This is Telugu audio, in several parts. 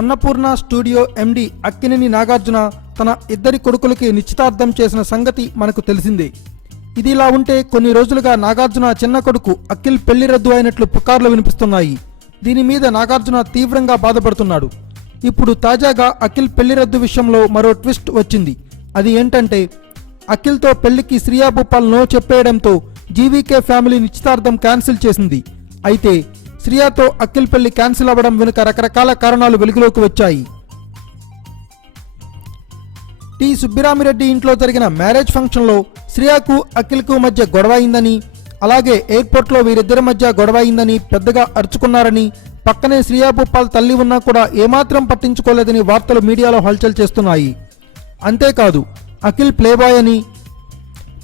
అన్నపూర్ణ స్టూడియో ఎండి అక్కినేని నాగార్జున తన ఇద్దరి కొడుకులకి నిశ్చితార్థం చేసిన సంగతి మనకు తెలిసిందే. ఇది ఇలా ఉంటే కొన్ని రోజులుగా నాగార్జున చిన్న కొడుకు అఖిల్ పెళ్ళి రద్దు అయినట్లు పుకార్లు వినిపిస్తున్నాయి. దీని మీద నాగార్జున తీవ్రంగా బాధపడుతున్నాడు. ఇప్పుడు తాజాగా అఖిల్ పెళ్ళి రద్దు విషయంలో మరో ట్విస్ట్ వచ్చింది. అది ఏంటంటే అఖిల్తో పెళ్ళికి శ్రియా భూపాల్ నో చెప్పేయడంతో జీవీకే ఫ్యామిలీ నిశ్చితార్థం క్యాన్సిల్ చేసింది. అయితే శ్రియాతో అఖిల్ పెళ్ళి క్యాన్సిల్ అవ్వడం వెనుక రకరకాల కారణాలు వెలుగులోకి వచ్చాయి. టి. సుబ్బిరామిరెడ్డి ఇంట్లో జరిగిన మ్యారేజ్ ఫంక్షన్లో శ్రియాకు అఖిల్కు మధ్య గొడవ అయిందని అలాగే ఎయిర్పోర్ట్లో వీరిద్దరి మధ్య గొడవ అయిందని పెద్దగా అరుచుకున్నారని పక్కనే శ్రియా భూపాల్ తల్లి ఉన్నా కూడా ఏమాత్రం పట్టించుకోలేదని వార్తలు మీడియాలో హల్చల్ చేస్తున్నాయి. అంతేకాదు అఖిల్ ప్లేబాయ్ అని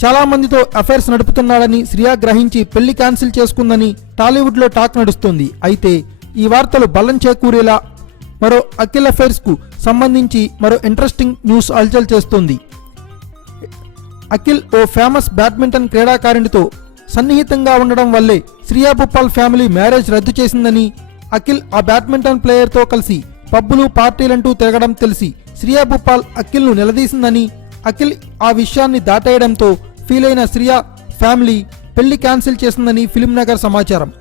చాలా మందితో అఫైర్స్ నడుపుతున్నాడని శ్రియా గ్రహించి పెళ్ళి క్యాన్సిల్ చేసుకుందని టాలీవుడ్లో టాక్ నడుస్తుంది. అయితే ఈ వార్తలు బలం చేకూరేలా మరో అఖిల్ అఫైర్స్కు సంబంధించి మరో ఇంట్రెస్టింగ్ న్యూస్ హల్చల్ చేస్తుంది. అఖిల్ ఓ ఫేమస్ బ్యాడ్మింటన్ క్రీడాకారిణితో సన్నిహితంగా ఉండడం వల్లే శ్రియా భూపాల్ ఫ్యామిలీ మ్యారేజ్ రద్దు చేసిందని అఖిల్ ఆ బ్యాడ్మింటన్ ప్లేయర్తో కలిసి పబ్బులు పార్టీలంటూ తిరగడం తెలిసి శ్రియా భూపాల్ అఖిల్ను నిలదీసిందని అఖిల్ ఆ విషయాన్ని దాటేయడంతో ఫీల్ అయిన శ్రియా ఫ్యామిలీ పెళ్ళి క్యాన్సిల్ చేసిందని ఫిలిం నగర్ సమాచారం.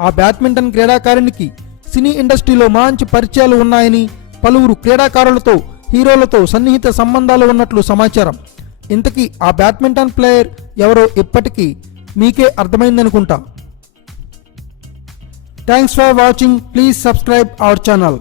ఆ బ్యాడ్మింటన్ క్రీడాకారునికి సినీ ఇండస్ట్రీలో మంచి పరిచయాలు ఉన్నాయని పలువురు క్రీడాకారులతో హీరోలతో సన్నిహిత సంబంధాలు ఉన్నట్లు సమాచారం. ఇంతకీ ఆ బ్యాడ్మింటన్ ప్లేయర్ ఎవరో ఇప్పటికీ మీకే అర్థమైందనుకుంటా. Thanks for watching. Please subscribe our channel.